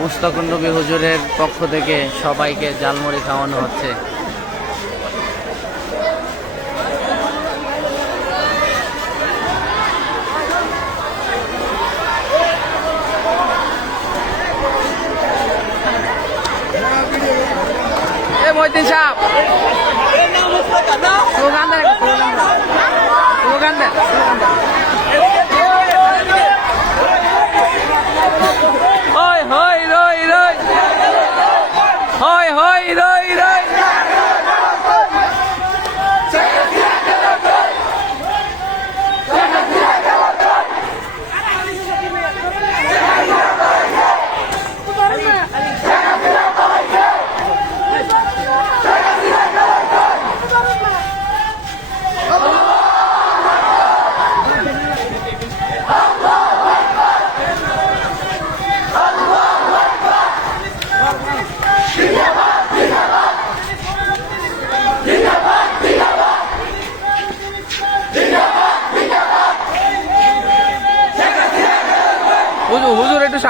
মুস্তাকুন নবী হুজুরের পক্ষ থেকে সবাইকে জালমুড়ি খাওয়ানো হচ্ছে। সাহেব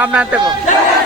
হুজুর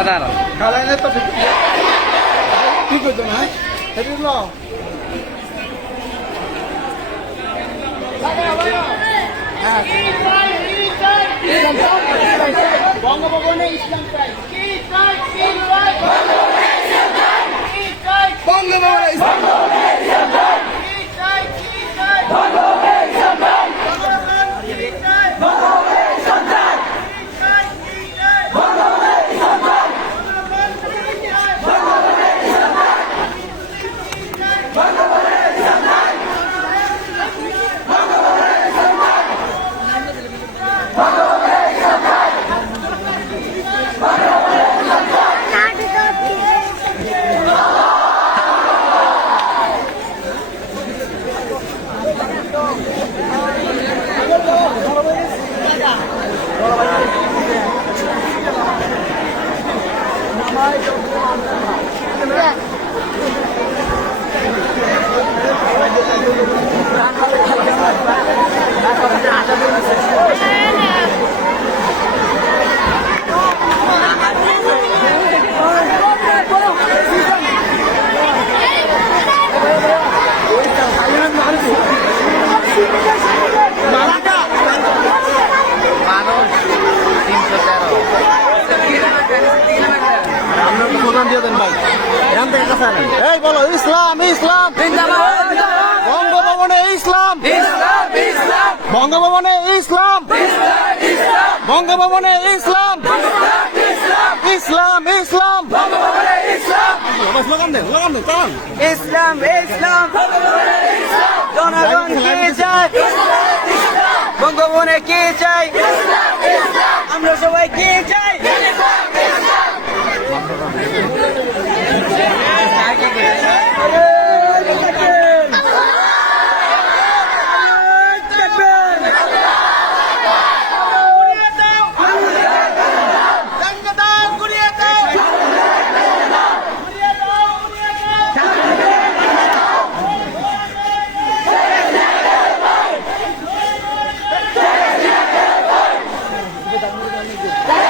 আপনারা দাঁড়ান খালাইনে তো ঠিক ঠিক হইতো না হেঁটে ল বঙ্গভবনে ইসলাম কি কি কি বঙ্গভবনে ইসলাম কি চাই কি চাই বঙ্গভবনে ইসলাম চাই কি চাই বঙ্গভবনে ইসলাম চাই কি চাই কি চাই বঙ্গভবনে ইসলাম চাই বঙ্গভবনে ইসলাম চাই বঙ্গভবনে ইসলাম চাই মানুষ তিনশো তেরো আপনার স্লোগান দিয়ে দেন ভাই। এখান থেকে কাছে আনেন। এই বলো ইসলাম ইসলাম। বঙ্গভবনে ইসলাম। বঙ্গভবনে ইসলাম। বঙ্গভবনে ইসলাম। ইসলাম। ইসলাম ইসলাম। ইসলাম। জনগণ কে চায়? বঙ্গবনে কে চাই আমরা সবাই কে চাই? Yeah.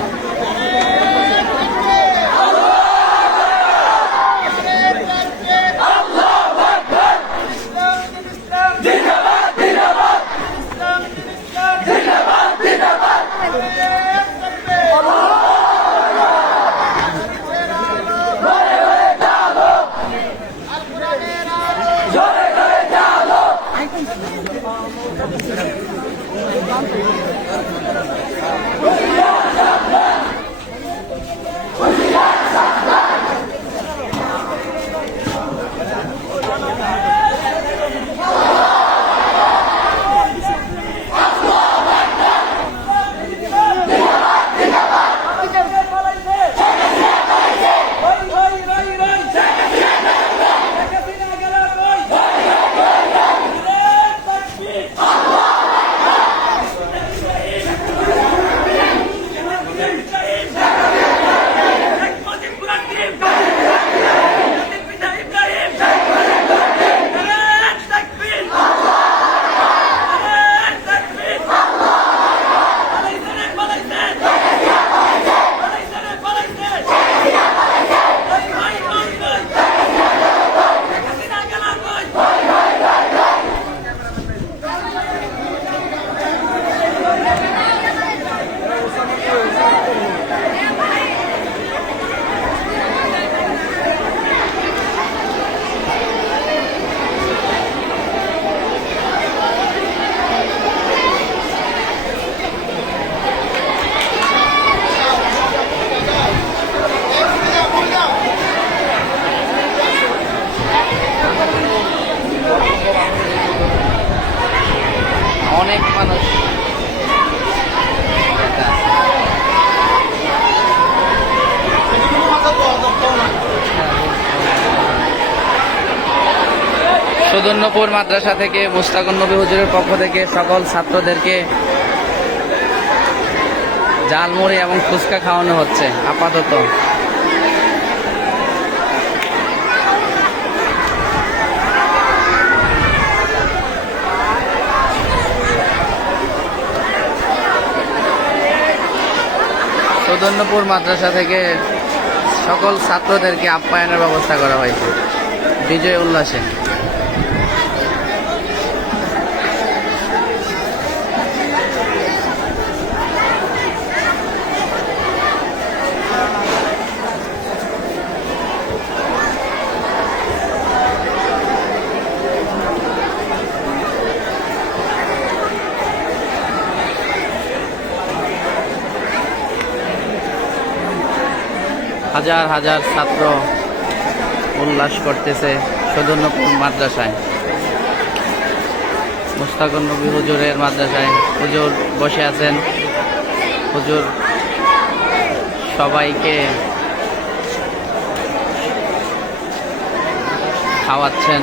অনেক মানুষ। সুদর্ণপুর মাদ্রাসা থেকে মুস্তাকুন নবী হুজুরের পক্ষ থেকে সকল ছাত্রদেরকে জালমুড়ি এবং ফুচকা খাওয়ানো হচ্ছে। আপাতত সুদর্ণপুর মাদ্রাসা থেকে সকল ছাত্রদেরকে আপ্যায়নের ব্যবস্থা করা হয়েছে। বিজয় উল্লাসে। হাজার হাজার ছাত্র উল্লাস করতেছে সদর্ণপুর মাদ্রাসায়। মুস্তাকুর নবী হুজুরের মাদ্রাসায়। হুজুর বসে আছেন। হুজুর সবাইকে খাওয়াচ্ছেন।